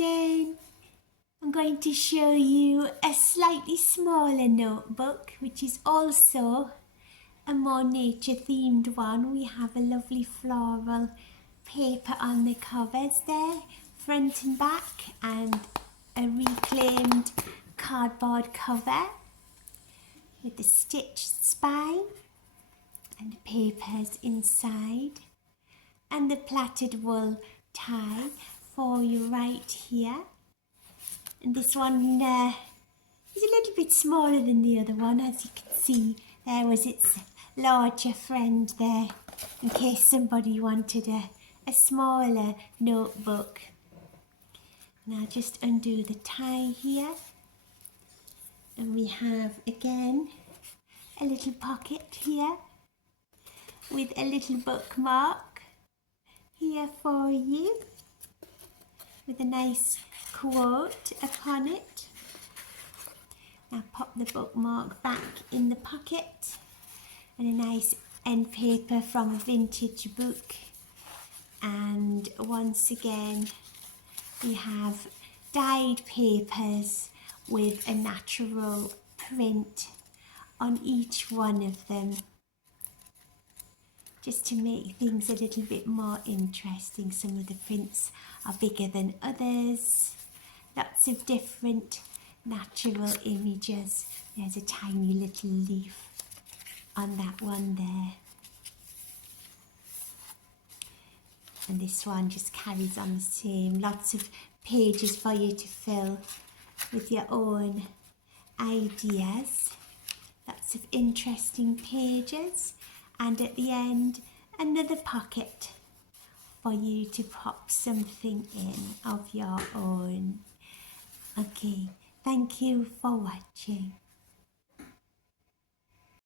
again. I'm going to show you a slightly smaller notebook, which is also a more nature themed one. We have a lovely floral paper on the covers there, front and back, and a reclaimed cardboard cover with the stitched spine and the papers inside, and the plaited wool tie for you right here. And this one is a little bit smaller than the other one, as you can see. There was its larger friend there, in case somebody wanted a smaller notebook. And I'll just undo the tie here. And we have again a little pocket here with a little bookmark here for you, with a nice quote upon it. Now pop the bookmark back in the pocket, and a nice end paper from a vintage book. And once again we have dyed papers with a natural print on each one of them, just to make things a little bit more interesting. Some of the prints are bigger than others. Lots of different natural images. There's a tiny little leaf on that one there. And this one just carries on the same. Lots of pages for you to fill with your own ideas. Lots of interesting pages. And at the end, another pocket for you to pop something in of your own. Okay, thank you for watching.